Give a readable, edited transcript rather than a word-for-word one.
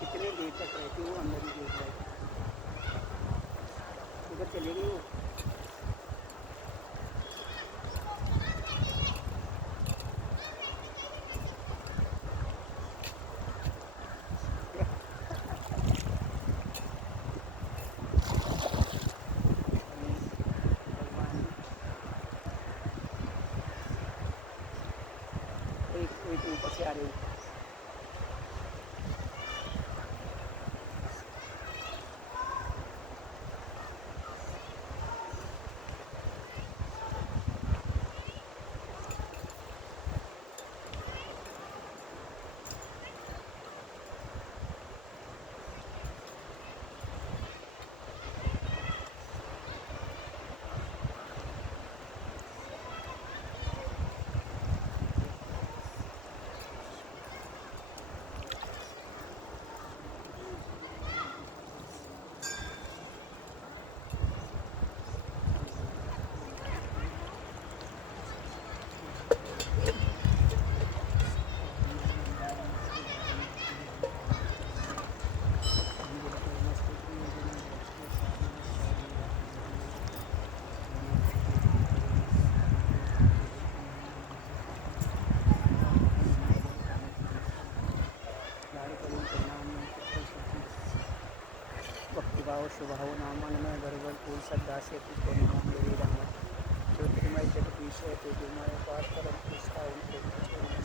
कितने देर तक रहती वो अंदर ही देख रही उधर चले गई वो। एक ऊपर से आ रही है। भक्तिभाव स्वभाव नामानमय गरबर फूल श्रद्धा से पुष्पो नमो मेरे राम ज्योतिर्मय जगदीश तेजोमय पाठ परम पुष्पा